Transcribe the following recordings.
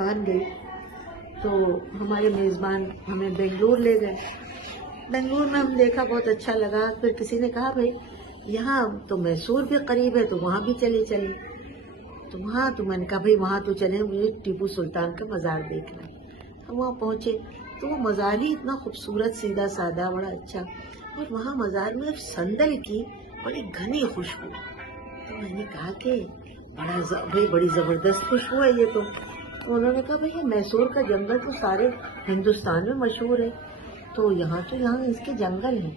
ہندوستان گئی تو ہمارے میزبان ہمیں بنگلور لے گئے. بنگلور میں ہم دیکھا، بہت اچھا لگا. پھر کسی نے کہا بھائی یہاں تو میسور بھی قریب ہے تو وہاں بھی چلے. تو وہاں تو میں نے کہا بھائی وہاں تو چلے، مجھے ٹیپو سلطان کا مزار دیکھنا. ہم وہاں پہنچے تو وہ مزار ہی اتنا خوبصورت، سیدھا سادہ، بڑا اچھا. اور وہاں مزار میں سندل کی بڑی گھنی خوشبو. تو میں نے کہا کہ بھائی بڑی زبردست خوشبو ہے یہ تو. انہوں نے کہا بھائی یہ میسور کا جنگل تو سارے ہندوستان میں مشہور ہے، تو یہاں اس کے جنگل ہیں.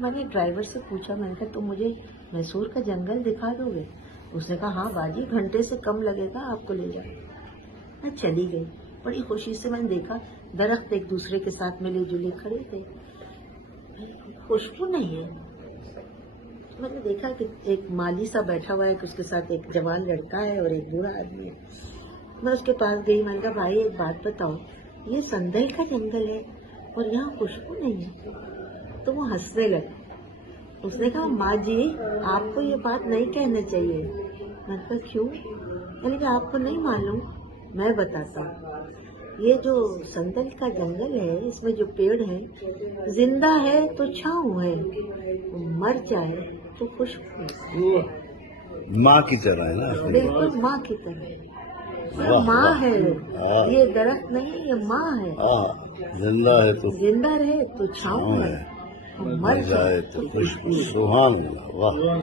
میں نے ڈرائیور سے پوچھا، میں نے کہا تم مجھے میسور کا جنگل دکھا دو گے؟ اس نے کہا ہاں باجی، گھنٹے سے کم لگے گا آپ کو لے جاؤ. میں چلی گئی. بڑی خوشی سے میں نے دیکھا درخت ایک دوسرے کے ساتھ ملے جلے کھڑے تھے. خوشبو نہیں ہے. میں نے دیکھا کہ ایک مالی سا بیٹھا ہوا ہے کہ اس کے ساتھ ایک جوان لڑکا ہے اور ایک بوڑھا آدمی ہے. میں اس کے پاس گئی. میں نے کہا بھائی ایک بات بتاؤ، یہ سندل کا جنگل ہے اور یہاں خوشبو نہیں ہے. تو وہ ہنسنے لگا. اس نے کہا ماں جی آپ کو یہ بات نہیں کہنا چاہیے. میں نے کہا کیوں؟ میں نے کہا آپ کو نہیں معلوم، میں بتاتا ہوں. یہ جو سندل کا جنگل ہے اس میں جو پیڑ ہیں، زندہ ہے تو چھاؤں ہے، مر جائے تو خوشبو ہے. ماں کی طرح ہے نا. بالکل ماں کی طرح. یہ ماں ہے، یہ درخت نہیں، یہ ماں ہے. زندہ ہے تو زندہ رہے تو چھاؤں ہے، مر جائے تو خوشبو. سبحان اللہ. واہ.